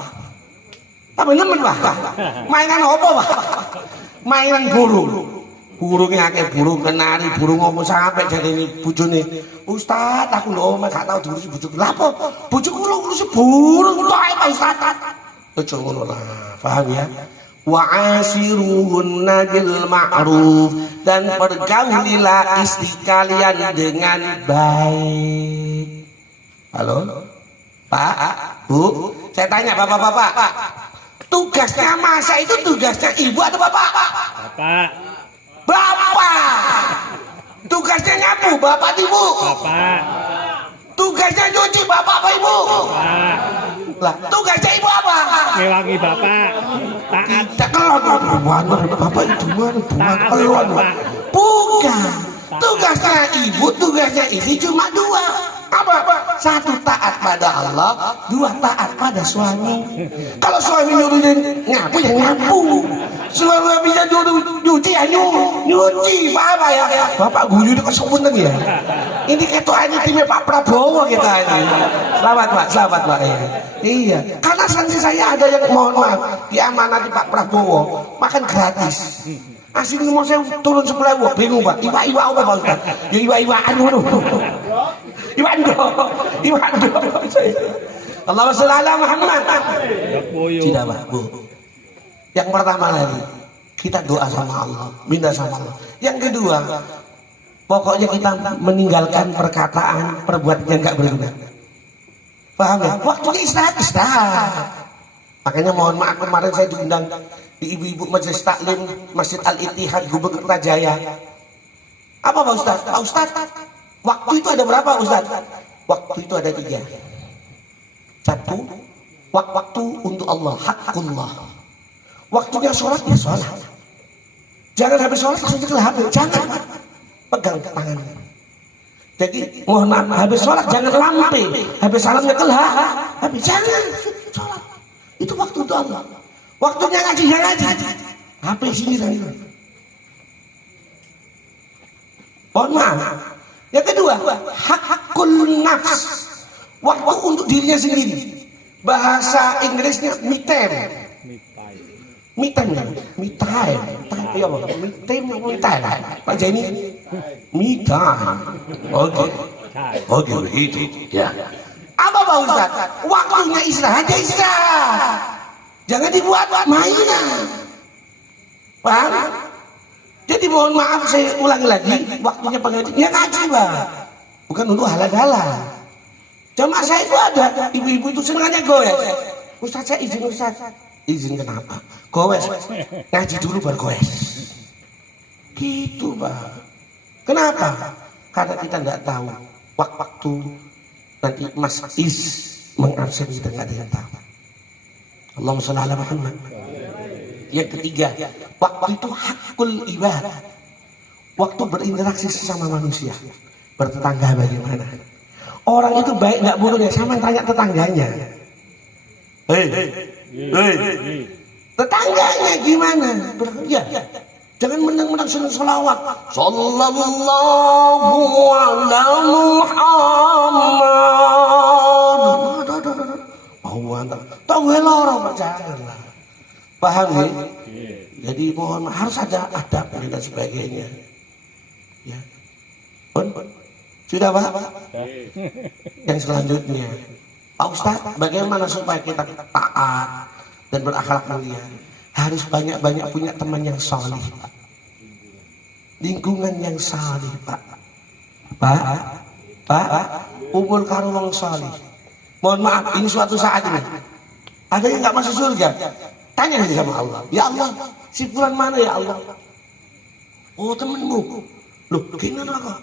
Temen-temen Pak. Mainan apa Pak? Mainan burung. burungnya akeh, burung kenari, burung ngomong sampai jadi ini bojone. Ustaz, aku lho gak tau diurusi bojoku. Lah apa? Bojoku ngurusi burung tok ae Pak Ustaz. Ojo ngono lah, paham ya? Wa asiruhunna bil ma'ruf, dan pergaulilah istri kalian dengan baik. Halo? Pak, Bu, saya tanya bapak-bapak, tugasnya masak itu tugasnya ibu atau bapak? Bapak. Bapak. Tugasnya nyapu bapak atau ibu? Bapak. Tugasnya nyuci bapak apa ibu? Bapak. Lah, tugasnya ibu apa? Ngewangi bapak. Taat. Tidak kelon, bapak itu mana? Kelon. Bukan. Tugasnya ibu, tugasnya istri cuma dua. Apa? Satu, taat pada Allah. Dua, taat pada suami. Kalau suami nyuruhin nyapu ya nyapu, suami bisa nyuci ya nyuci. Apa ya? Bapak guyu itu kesemutan ya. Ini ketua ini timnya Pak Prabowo kita ini. Selamat Pak, selamat Pak. Iya, karena nanti saya ada yang mohon maaf diamanati Pak Prabowo makan gratis. Asli mau saya turun sebelah, bingung Pak. Iwa apa Pak Ustaz? Ya iwa-iwaan dulu. Iwan do. Allahumma sholli ala Muhammad. Tidak Pak, Bu. Yang pertama lagi, kita doa sama Allah, minta sama Allah. Yang kedua, pokoknya kita meninggalkan perkataan, perbuatan yang enggak berguna. Paham ya? Waktunya istirahat. Makanya mohon maaf kemarin saya diundang di ibu-ibu majelis taklim Masjid Al-Ittihad Gubernur Kertajaya. Apa Pak Ustaz? Pak Ustaz, waktu itu ada berapa Ustaz? Waktu itu ada 3. Satu, waktu untuk Allah, hakullah. Waktunya sholat, ya sholat. Jangan habis sholat langsung ke HP, jangan. Pegang tangan. Jadi mohon maaf, habis sholat jangan lampe, habis salam nyekel HP, jangan sholat. Itu waktu untuk Allah. Waktunya ngaji, jangan ngaji. HP sini dan itu. Mohon maaf. Yang kedua, hakul nafs. Waktu untuk dirinya sendiri. Bahasa Inggrisnya me time. Me time. Me time. Iya Pak. Me time apa me time? Pak Jaini. Me time. Oke. Oke begitu. Ya. Apa Pak Ustaz? Waktunya istirahat ya istirahat. Jangan dibuat mainan. Paham? Jadi mohon maaf saya ulangi lagi, waktunya pengajian ya ngaji Pak, bukan untuk halal-halal. Jamaah saya itu ada, ibu-ibu itu senangnya goes. Ustaz saya izin Ustaz. Izin kenapa? Goes, ngaji dulu baru goes. Gitu Pak. Kenapa? Karena kita tidak tahu waktu nanti Mas Is mengabsen kita nggak ada yang tahu. Allahumma sholli ala Muhammad. Yang ketiga, waktu itu hakul ibadah. Waktu berinteraksi sesama manusia, bertetangga bagaimana? Orang itu baik nggak buruk ya, sama tanya tetangganya. Hei, tetangganya gimana? Ya, jangan menang-menang senang selawat. Sallallahu ala Muhammad. Tahu loro janganlah. Paham ya? Jadi mohon harus ada adab dan sebagainya. Ya. Sudah Pak? Yang selanjutnya, Pak Ustaz, bagaimana supaya kita taat dan berakhlak mulia? Harus banyak-banyak punya teman yang saleh, Pak. Lingkungan yang saleh, Pak. Pak, umul karo wong saleh. Mohon maaf, ini suatu saat ini. Ada yang nggak masuk surga? Tanya aja sama Allah. Ya Allah, si fulan mana ya Allah? Oh temenmu. Loh gimana kok?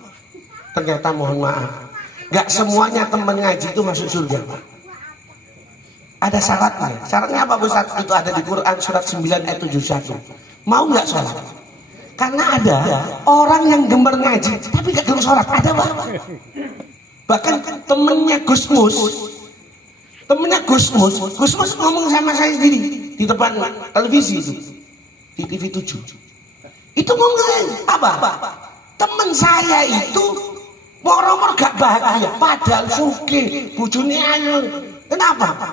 Ternyata mohon maaf, gak semuanya teman ngaji itu masuk surga Pak. Ada syaratnya. Syaratnya apa Ustaz? Itu ada di Quran surat 9 ayat 71. Mau gak sholat? Karena ada orang yang gemar ngaji tapi gak gemar sholat. Ada Pak. Bahkan temennya Gusmus ngomong sama saya sendiri di depan televisi itu, di TV 7. Itu ngomong apa? Teman saya itu moro-moro gak bahagia, padahal sugih, bojone ayu. Kenapa?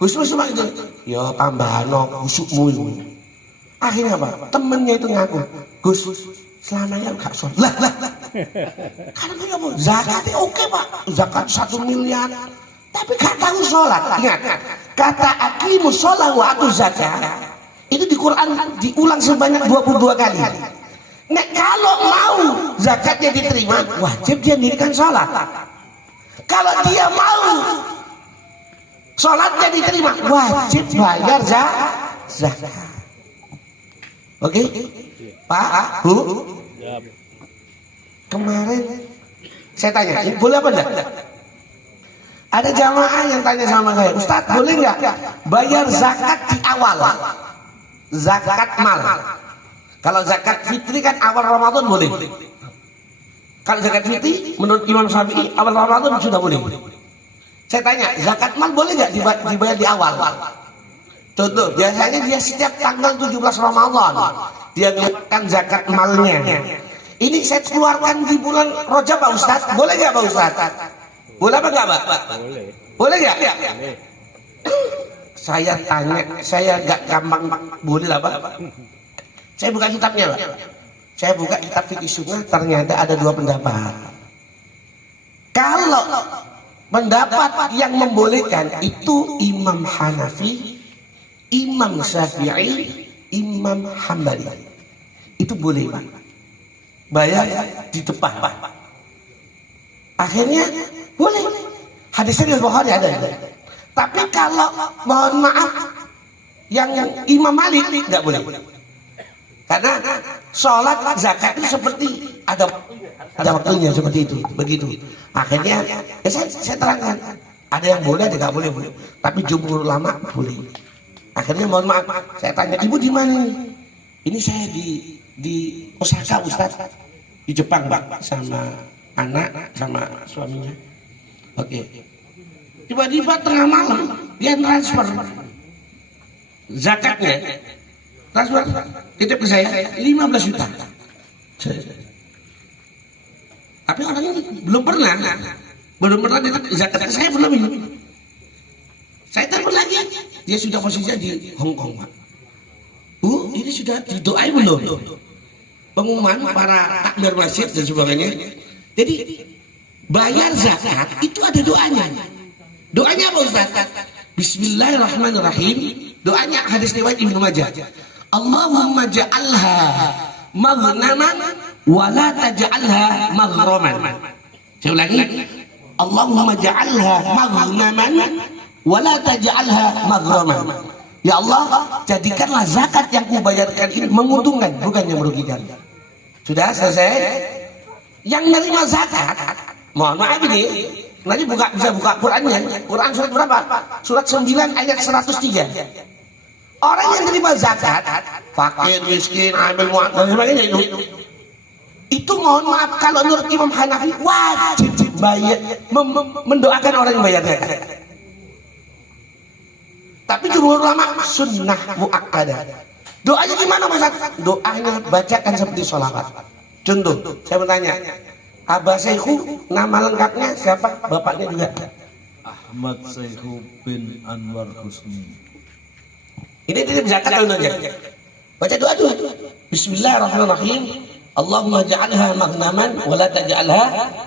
Gusmus cuma itu, ya tambahan kusukmu itu. Akhirnya apa? Temennya itu ngaku, Gus, selamanya gak sholat. Lah. Karena dia mau zakatnya oke Pak, zakat 1 miliar, tapi gak tahu sholat. Ingat, kata aqimus sholat wa atu zakat itu di Quran diulang sebanyak 22 kali. Nah, kalau mau zakatnya diterima, wajib dia mendirikan sholat. Kalau dia mau sholatnya diterima, wajib bayar zakat. Oke, Pak, Bu. Kemarin saya tanya, boleh apa enggak? Ada jamaah yang tanya sama saya, Ustaz, boleh nggak bayar zakat di awal? Zakat mal. Kalau zakat fitri kan awal Ramadan boleh. Kalau zakat fitri menurut Imam Syafi'i awal Ramadan sudah boleh. Saya tanya, zakat mal boleh nggak dibayar di awal? Contoh, biasanya dia setiap tanggal 17 Ramadan dia mengeluarkan zakat malnya. Ini saya keluarkan di bulan Rajab Pak Ustaz. Boleh nggak Pak Ustaz? Boleh apa nggak Pak? Boleh. Boleh nggak? Boleh. Saya tanya, saya nggak gampang boleh lah Pak. Saya buka kitabnya Pak. Saya buka kitab fikih sunnah, ternyata ada 2 pendapat. Kalau pendapat yang membolehkan itu Imam Hanafi, Imam Syafi'i, Imam Hambali. Itu boleh Pak. Bayar di depan Pak. Akhirnya boleh. Hadisnya di Bukhari ada. Tapi kalau mohon maaf yang Imam Malik nggak boleh. Karena sholat zakat itu seperti ada waktunya seperti itu, begitu. Akhirnya saya terangkan, ada yang boleh, ada nggak boleh. Tapi jumhur ulama boleh. Akhirnya mohon maaf, saya tanya, ibu di mana ini? Ini saya di Osaka Ustaz, di Jepang Pak, sama anak sama suaminya. Oke. Tiba-tiba tengah malam dia transfer zakatnya, transfer titip ke saya 15 juta. Tapi orang ini belum pernah titip zakat ke saya, belum ini. Saya telepon lagi, dia sudah posisinya di Hong Kong Pak. Bu, ini sudah didoain belum? Pengumuman para takmir masjid dan sebagainya. Jadi bayar zakat itu ada doanya. Doanya apa Ustaz? Bismillahirrahmanirrahim. Doanya hadis riwayat Ibnu Majah. Allahumma ja'alha maghnaman wa la taj'alha maghraman. Saya ulangi. Allahumma ja'alha maghnaman wa la taj'alha maghraman. Ya Allah, jadikanlah zakat yang kubayarkan ini menguntungkan, bukan yang merugikan. Sudah selesai? Yang menerima zakat, mohon maaf ini, nanti bisa buka Qurannya. Quran surat berapa? Surat 9 ayat 103. Orang yang menerima zakat, fakir, miskin, amil, mu'ad, dan sebagainya itu mohon maaf, kalau menurut Imam Hanafi wajib bayar, mendoakan orang yang bayar zakat. Tapi jumhur ulama sunnah muakkadah. Doanya gimana Mas? Doanya bacakan seperti sholawat. Contoh, saya bertanya, Abah Syekhu nama lengkapnya siapa? Bapaknya juga. Ahmad Syekhu bin Anwar Husni. Ini titip zakat kalau aja. Baca doa dulu. Bismillahirrahmanirrahim. Allahumma ja'alha maghnaman wa la taj'alha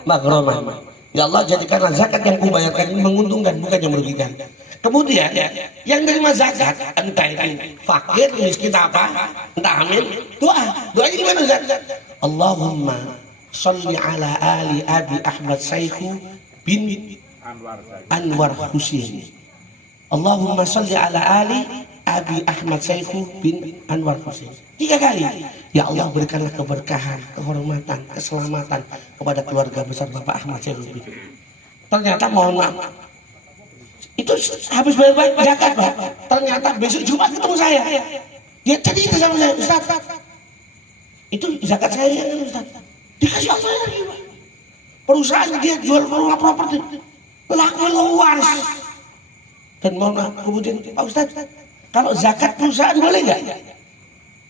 maghraman. Ya Allah, jadikanlah zakat yang kubayarkan ini menguntungkan, bukan yang merugikan. Kemudian yang terima zakat, entah itu fakir, miskin apa, entah hamil, doanya gimana Ustaz? Allahumma sholli ala ali Abi Ahmad Syekhu bin Anwar Husain. Allahumma sholli ala ali Abi Ahmad Syekhu bin Anwar Husain. 3 kali. Ya Allah, berikanlah keberkahan, kehormatan, keselamatan kepada keluarga besar Bapak Ahmad Syekhu bin. Ternyata mohon maaf, itu habis bayar zakat Pak. Ternyata besok Jumat ketemu saya. Dia cerita sama saya, Ustaz, itu zakat saya Ustaz. Dikasih apa lagi Pak? Perusahaan dia jual rumah properti, laku luar. Dan mohon maaf, kemudian Pak Ustaz, kalau zakat perusahaan boleh nggak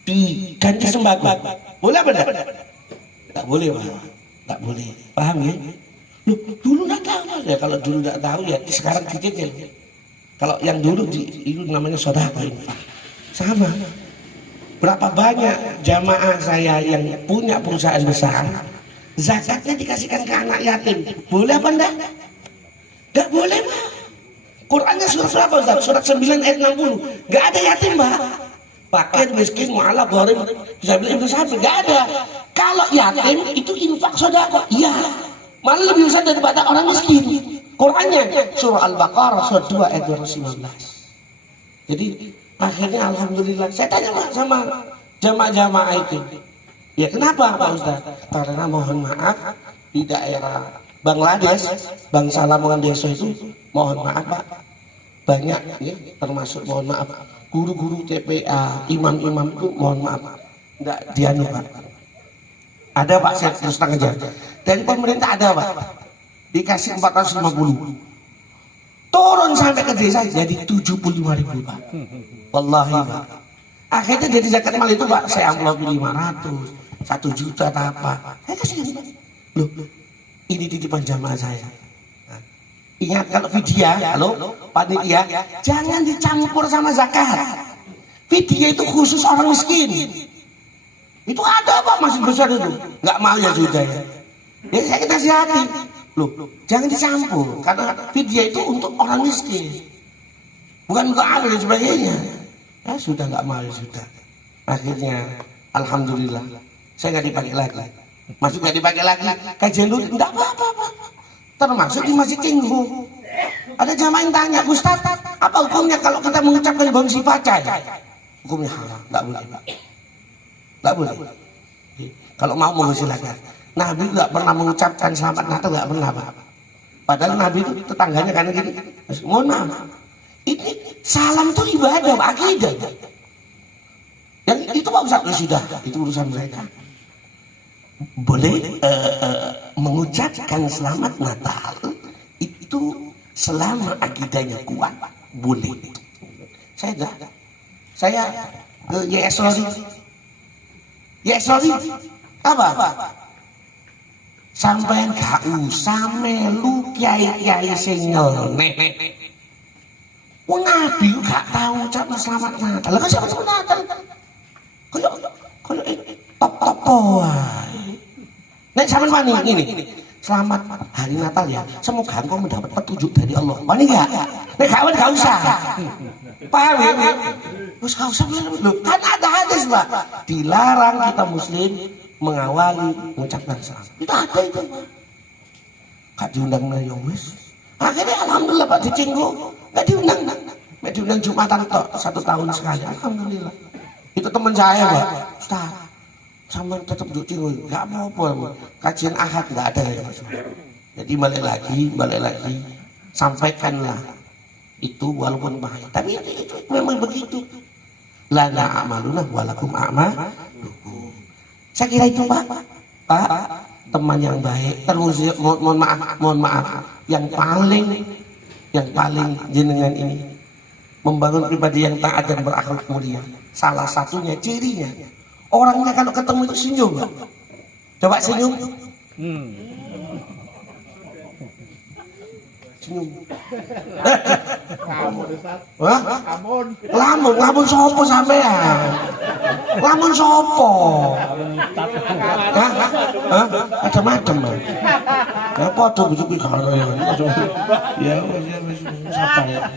diganti sembako? Boleh apa enggak? Nggak boleh Pak. Nggak boleh. Paham ya? Loh, dulu nggak tahu Mas. Ya kalau dulu nggak tahu ya sekarang dicicil. Kalau yang dulu itu namanya sedekah infak. Sama. Berapa banyak jamaah saya yang punya perusahaan besar, zakatnya dikasihkan ke anak yatim. Boleh apa enggak? Enggak boleh, Pak. Qurannya surat berapa, Ustaz? Surat 9 ayat 60. Enggak ada yatim, Pak. Fakir, miskin, mu'alaf, gharim, disabilitas, ibnu sabil, enggak ada. Kalau yatim itu infak sedekah. Iya. Malah lebih besar daripada orang miskin. Qurannya surah Al-Baqarah surat 2 ayat 219. Jadi akhirnya alhamdulillah saya tanya Pak sama jamaah-jamaah itu, ya kenapa Pak Ustaz? Karena mohon maaf di daerah Bangladesh, bangsa Lamongan Desa itu mohon maaf Pak, banyak ya, termasuk mohon maaf guru-guru TPA, imam-imam itu mohon maaf enggak dianu Pak. Ada Pak, saya terus terang aja. Dari pemerintah ada Pak, dikasih 450. Turun sampai ke desa jadi 75.000 Pak. Wallahi Pak. Akhirnya jadi zakat mal itu Pak, saya amplop 500, 1 juta atau apa. Saya kasih Pak. Loh, ini titipan jamaah saya. Nah, ingat kalau vidya, halo panitia, jangan dicampur sama zakat. Vidya itu khusus orang miskin. Itu ada Pak, masih besar itu. Nggak mau ya sudah ya. Ya saya kasih hati. Loh, jangan dicampur karena vidya itu untuk orang miskin, bukan untuk amil dan sebagainya. Ya sudah nggak mau ya sudah. Akhirnya alhamdulillah saya nggak dipakai lagi. Masuk nggak dipakai lagi. Kajian dulu nggak apa-apa. Termasuk di Masjid Cinggu. Ada jamaah yang tanya, Ustaz, apa hukumnya kalau kita mengucapkan gongsi facai? Hukumnya haram, nggak boleh. Nggak boleh. Kalau mau silakan. Nabi nggak pernah mengucapkan selamat Natal, nggak pernah Pak. Padahal Nabi itu tetangganya karena gini, mohon maaf, ini salam itu ibadah, akidah. Yang itu Pak Ustaz sudah, itu urusan mereka. Boleh mengucapkan selamat Natal itu selama akidahnya kuat, boleh. Saya enggak. Saya sorry. Apa? Sampai gak usah melu kiai-kiai sing nyeleneh. Wong Nabi gak tahu ucapan selamat Natal. Lah siapa selamat Natal? Kayak top wae. Nek sampean wani ngene. Selamat hari Natal ya. Semoga engkau mendapat petunjuk dari Allah. Wani enggak? Nek gak usah. Paham ya? Wis gak usah lho. Kan ada hadis, Pak. Dilarang kita muslim mengawali mengucapkan salam. Itu ada itu. Kak diundang ya wis. Akhirnya alhamdulillah Pak di Cinggu enggak diundang. Enggak diundang Jumatan tok 1 tahun sekali. Alhamdulillah. Itu teman saya Pak. Ustaz, sama tetap di Cinggu enggak apa-apa. Kajian Ahad enggak ada ya Pak. Jadi balik lagi sampaikanlah itu walaupun bahaya. Tapi itu memang begitu. Lana amaluna walakum a'malukum. Saya kira itu Pak, teman yang baik. Terus mohon maaf, yang paling jenengan ini membangun pribadi yang taat dan berakhlak mulia. Salah satunya cirinya orangnya kalau ketemu itu senyum. Coba senyum. Senyum. Wah? Lamun sopo sampean? Lamun sopo? Hah? Macam-macam. Ya padha bujuk karo ya. Ya sabar.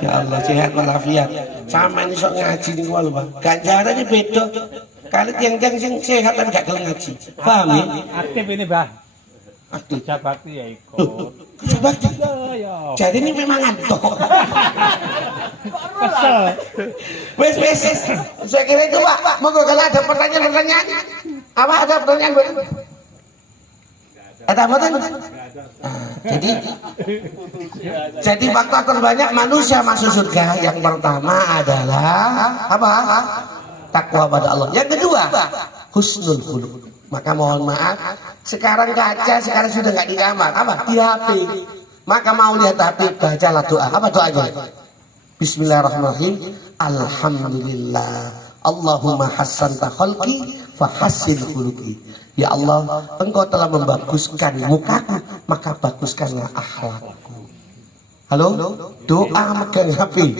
Ya Allah sehat walafiat. Sampeyan iso ngaji niku lho, Pak. Ganjarane beda. Kali tiang-tiang sing sehat tapi gak gelem ngaji. Paham ya? Aktif ini, Mbah. Aktif. Kerja bakti ya ikut. Kerja bakti. Jadi ini memang ngantuk. Kesel. Wes. Saya kira itu Pak. Monggo kalau ada pertanyaan. Apa ada pertanyaan Bu? Ada apa? Jadi faktor terbanyak manusia masuk surga yang pertama adalah apa? Takwa pada Allah. Yang kedua, husnul khuluq. Maka mohon maaf, sekarang kaca sekarang sudah nggak di kamar, apa? Di HP. Maka mau lihat HP, bacalah doa. Apa doanya? Bismillahirrahmanirrahim. Alhamdulillah. Allahumma hassanta khalqi fa hassin khuluqi. Ya Allah, Engkau telah membaguskan mukaku, maka baguskanlah akhlakku. Halo? Doa megang HP.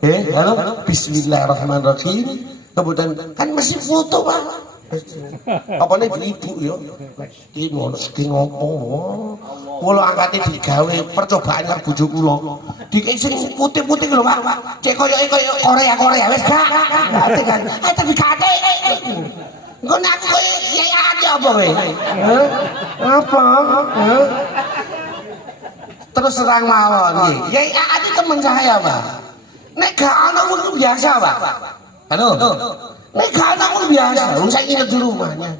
Halo, Bismillahirrahmanirrahim. Kemudian kan masih foto Pak. Apa nih ibu yo? Iki ngono iki ngopo? Kula angkate digawe percobaan karo bojo kula. Dikek sing putih-putih lho Pak. Cek koyo Korea wis gak. Tapi kate. Engko nek aku koyo yai ade apa kowe? Apa? Terus terang mawon iki. Yai ade teman saya Pak. Nek gak ana wong biasa Pak. Halo. Nek gak ana wong biasa, wong saya nginep di rumahnya.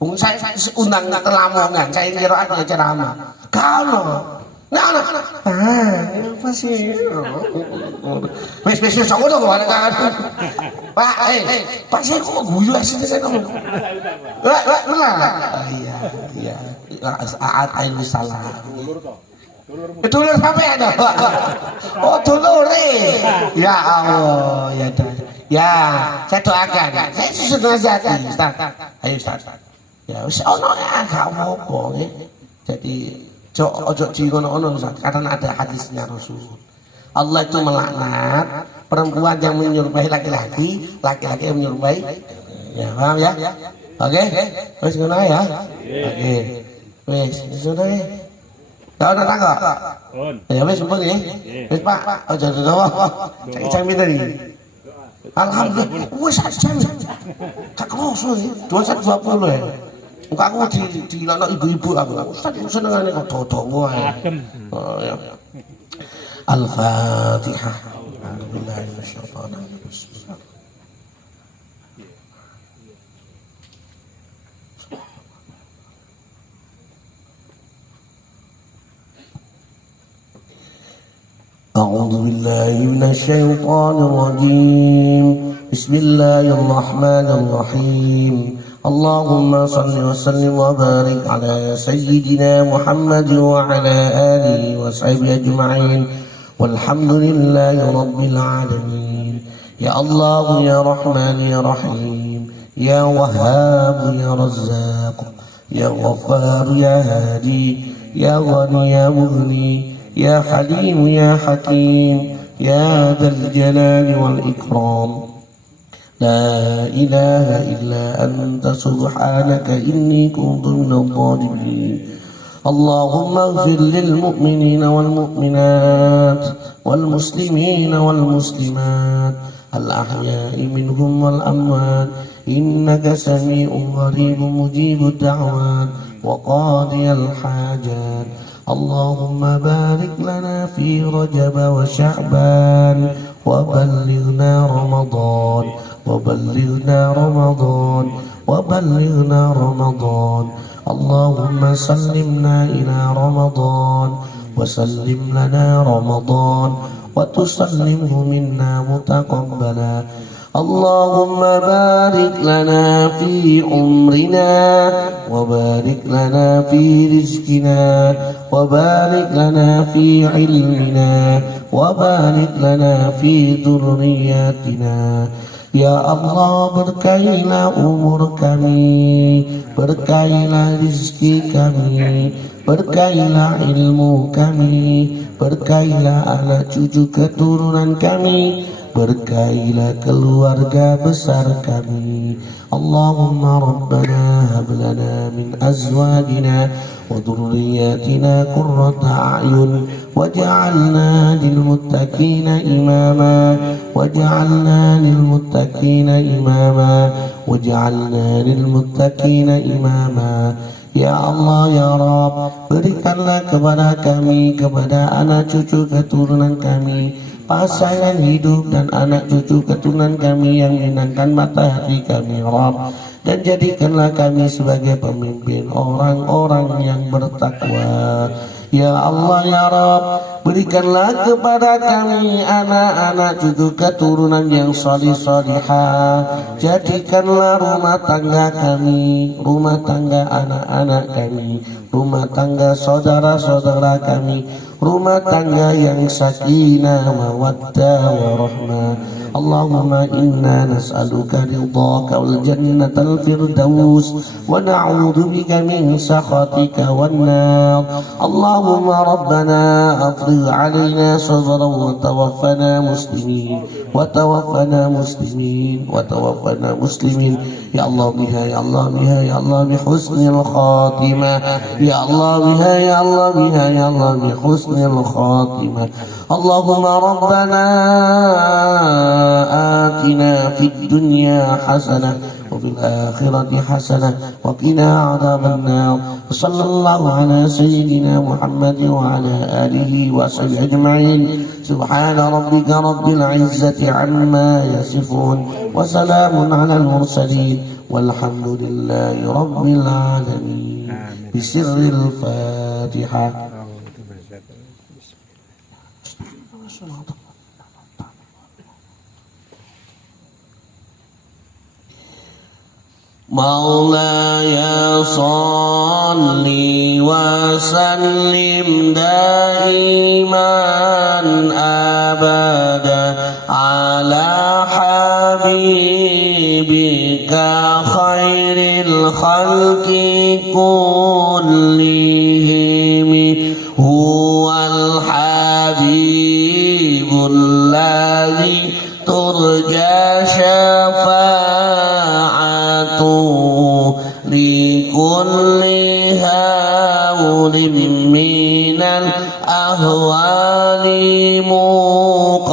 Wong saya undang telamongan, saya kira ada ceramah. Kalau nah, apa sih? Wes aku tuh kan. Pak, Pak saya kok guyu asli saya ngomong. Benar. Iya. Aat salah. Dulur sampai ada. Oh dulure. Ya Allah, ya dah. Ya, saya doakan. Saya sudah nasihatin, Ustaz. Ayo Ustaz. Ya wis ono gak apa-apa nggih. Jadi ojo ngono-ngono Ustaz, karena ada hadisnya Rasul. Allah itu melaknat perempuan yang menyerupai laki-laki, laki-laki yang menyerupai. Ya, paham ya? Oke. Wis ngono ya. Oke. Wis sudah ya. Kau nak kok? Ya wis mumpun nggih. Wis Pak, ojo dawa. Cek jam pinten iki? Alhamdulillah, wis jam. Gak kroso iki. 220 ya. Engko aku dilokno ibu-ibu aku. Ustaz senengane kok dodo wae. Oh ya. Al-Fatihah. Alhamdulillah minasyaitonir rajim. أعوذ بالله من الشيطان الرجيم بسم الله الرحمن الرحيم اللهم صل وسلم وبارك على سيدنا محمد وعلى آله وصحبه أجمعين والحمد لله رب العالمين يا الله يا رحمن يا رحيم يا وهاب يا رزاق يا غفار يا هادي يا غني يا مغني يا حليم يا حكيم يا ذا الجلال والإكرام لا إله إلا أنت سبحانك إني كنت من الظالمين اللهم اغفر للمؤمنين والمؤمنات والمسلمين والمسلمات الأحياء منهم والأموات إنك سميع قريب مجيب الدعوات وقاضي الحاجات اللهم بارك لنا في رجب وشعبان وبلغنا رمضان اللهم سلمنا إلى رمضان وسلم لنا رمضان وتسلمه منا متقبلا اللهم بارك لنا في عمرنا وبارك لنا في رزقنا وبارك لنا في علمنا وبارك لنا في ذرياتنا Ya Allah, berkailah umur kami, berkailah rizki kami, berkailah ilmu kami, berkailah anak cucu keturunan kami, berkailah keluarga besar kami. Allahumma Rabbana hab lana min azwajina wa dhurriyyatina qurrata a'yun waj'alna lil muttaqina imama waj'alna lil muttaqina imama waj'alna lil muttaqina imama. Ya Allah ya Rabb, berikanlah kepada kami, kepada anak cucu keturunan kami, pasangan hidup dan anak cucu keturunan kami yang menyenangkan mata hati kami Rabb, dan jadikanlah kami sebagai pemimpin orang-orang yang bertakwa. Ya Allah ya Rabb, berikanlah kepada kami anak-anak cucu keturunan yang salih-salihah. Jadikanlah rumah tangga kami, rumah tangga anak-anak kami, rumah tangga saudara-saudara kami, rumah tangga yang sakinah mawaddah warahmah. Allahumma inna nas'aluka ridhaka wal jannatal firdaus wa na'udzu bika min sakhatika wan nar. Allahumma rabbana afrigh 'alaina sabran wa tawaffana muslimin wa tawaffana muslimin wa tawaffana muslimin. Ya Allah biha ya Allah biha ya Allah bi husnil khatimah. Ya Allah biha ya Allah biha ya Allah bi husnil khatimah. Allahumma rabbana آتنا في الدنيا حسنة وفي الآخرة حسنة وقنا عذاب النار. وصلى الله على سيدنا محمد وعلى آله وصحبه أجمعين. سبحان ربك رب العزة عما يصفون وسلام على المرسلين والحمد لله رب العالمين. بسر الفاتحة. مولاي صل وسلم دائما أبدا على حبيبك خير الخلق كلهم. هو الحبيب الذي ترجى شفاعته لكل هول من الأهوال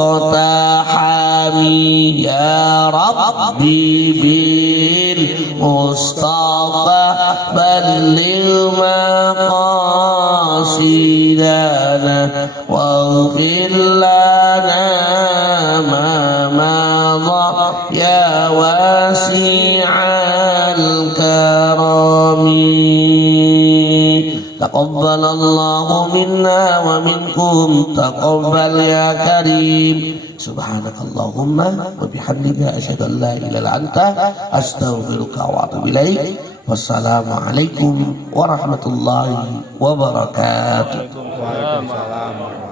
مقتحم. يا ربي بالمصطفى بلغ مقاصدنا واغفر لنا ما مضى يا واسع الكرم. تقبل الله منا ومنكم تقبل يا كريم. سبحانك اللهم وبحمدك أشهد أن لا إله إلا أنت أستغفرك وأتوب إليك. والسلام عليكم ورحمة الله وبركاته. Waalaikumsalam.